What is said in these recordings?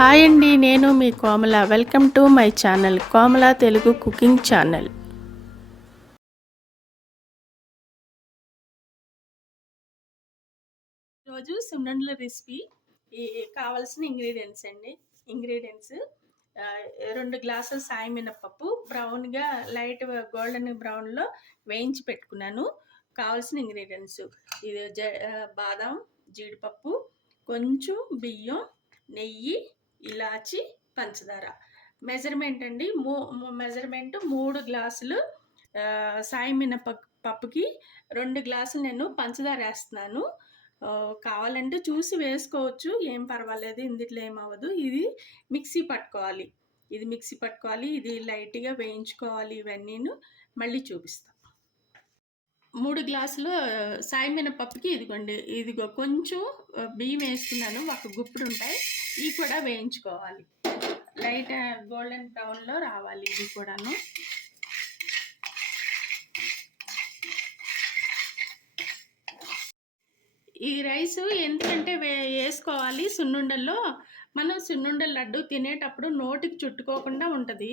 Hi అండి, నేను మీ Komala. Welcome to my channel Komala Telugu cooking channel. రోజు సున్నుండల రెసిపీ. కావాల్సిన ఇంగ్రీడియంట్స్ 2 గ్లాసుల సాయి మినపప్పు బ్రౌన్గా లైట్ గోల్డెన్ బ్రౌన్లో వేయించి పెట్టుకున్నాను. కావాల్సిన ఇంగ్రీడియంట్స్ ఇది బాదం, జీడిపప్పు, కొంచెం బియ్యం, నెయ్యి, ఇలాచి, పంచదార. మెజర్మెంట్ అండి, మెజర్మెంట్ 3 గ్లాసులు సాయి మినపప్పుకి 2 గ్లాసులు నేను పంచదార వేస్తున్నాను. కావాలంటే చూసి వేసుకోవచ్చు, ఏం పర్వాలేదు, ఇందులో ఏమవ్వదు. ఇది మిక్సీ పట్టుకోవాలి, ఇది లైట్గా వేయించుకోవాలి. ఇవన్నీను మళ్ళీ చూపిస్తాను. 3 గ్లాసులు సాయి మినపప్పుకి ఇదిగో కొంచెం బియ్యం వేసుకున్నాను, ఒక గుప్పుడు ఉంటాయి. ఇవి కూడా వేయించుకోవాలి, లైట్ గోల్డెన్ బ్రౌన్లో రావాలి. ఇది కూడాను ఈ రైస్ ఎందుకంటే వేసుకోవాలి సున్నుండల్లో. మనం సున్నుండల లడ్డు తినేటప్పుడు నోటికి చుట్టుకోకుండా ఉంటుంది,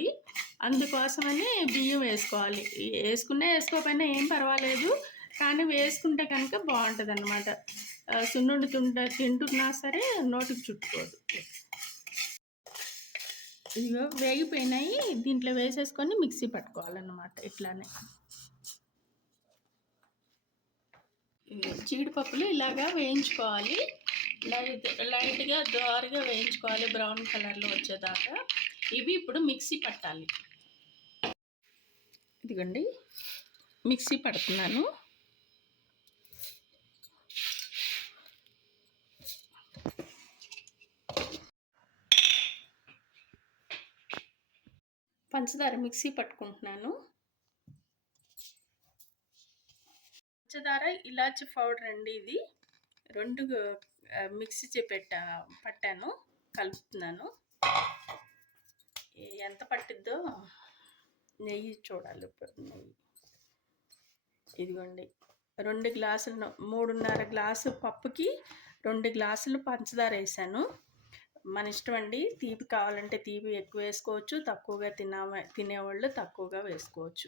అందుకోసమని బియ్యం వేసుకోవాలి. వేసుకోకపోయినా ఏం పర్వాలేదు, కానీ వేసుకుంటే కనుక బాగుంటుంది అన్నమాట. సున్నుండి తింటున్నా సరే నోటికి చుట్టుకోదు. ఇదిగో వేగిపోయినాయి, దీంట్లో వేసేసుకొని మిక్సీ పట్టుకోవాలన్నమాట. ఇట్లానే జీడిపప్పులు ఇలాగా వేయించుకోవాలి, లైట్గా దోరగా వేయించుకోవాలి, బ్రౌన్ కలర్లో వచ్చేదాకా. ఇవి ఇప్పుడు మిక్సీ పట్టాలి. ఇదిగోండి మిక్సీ పడుతున్నాను. పంచదార మిక్సీ పట్టుకుంటున్నాను. పంచదార, ఇలాచి పౌడర్ అండి, ఇది 2 మిక్సీ పట్టాను, కలుపుతున్నాను. ఎంత పట్టిద్దో నెయ్యి చూడాలి ఇప్పుడు. నెయ్యి ఇదిగోండి 2 గ్లాసులు, 3.5 గ్లాసు పప్పుకి 2 గ్లాసులు పంచదార వేసాను. మన ఇష్టం అండి, తీపి కావాలంటే తీపి ఎక్కువ వేసుకోవచ్చు, తక్కువగా తినేవాళ్ళు తక్కువగా వేసుకోవచ్చు.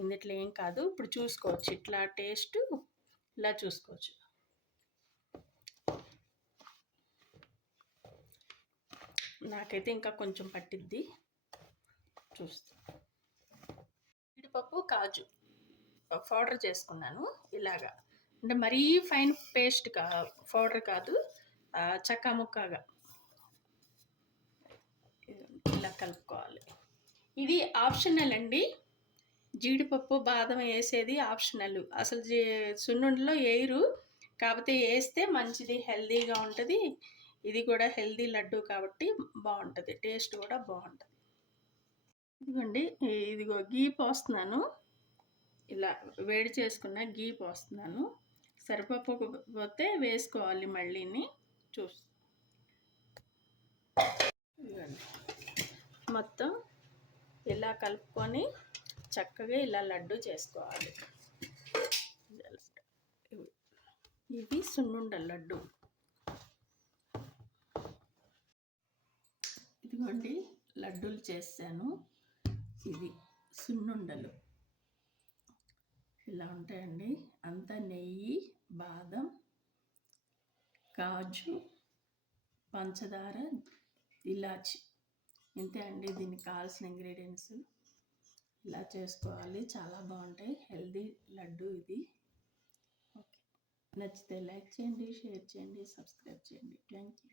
ఇందులో ఏం కాదు. ఇప్పుడు చూసుకోవచ్చు, ఇట్లా టేస్ట్ ఇలా చూసుకోవచ్చు. నాకైతే ఇంకా కొంచెం పట్టిద్ది, చూస్తా. జీడిపప్పు, కాజు పౌడర్ చేసుకున్నాను. ఇలాగా అంటే మరీ ఫైన్ పేస్ట్ పౌడర్ కాదు, చక్కా ముక్కగా ఇలా కలుపుకోవాలి. ఇది ఆప్షనల్ అండి, జీడిపప్పు బాదం వేసేది ఆప్షనల్. అసలు సున్నుండలో వేయరు, కాకపోతే వేస్తే మంచిది, హెల్దీగా ఉంటుంది. ఇది కూడా హెల్దీ లడ్డు కాబట్టి బాగుంటుంది, టేస్ట్ కూడా బాగుంటుంది. ఇదిగో గీ పోస్తున్నాను, ఇలా వేడి చేసుకున్న గీ పోస్తున్నాను. సరిపోకపోతే వేసుకోవాలి మళ్ళీని. మొత్తం ఇలా కలుపుకొని చక్కగా ఇలా లడ్డు చేసుకోవాలి. ఇది సున్నుండల లడ్డు. ఇదిగోండి లడ్డూలు చేశాను. ఇది సున్నుండలు ఇలా ఉంటాయండి. అంతా నెయ్యి, బాదం, కాజు, పంచదార, ఇలాచి, ఇంతే అండి దీనికి కావాల్సిన ఇంగ్రీడియంట్స్. ఇలా చేసుకోవాలి, చాలా బాగుంటాయి, హెల్దీ లడ్డు ఇది. ఓకే, నచ్చితే లైక్ చేయండి, షేర్ చేయండి, సబ్స్క్రైబ్ చేయండి. Thank you.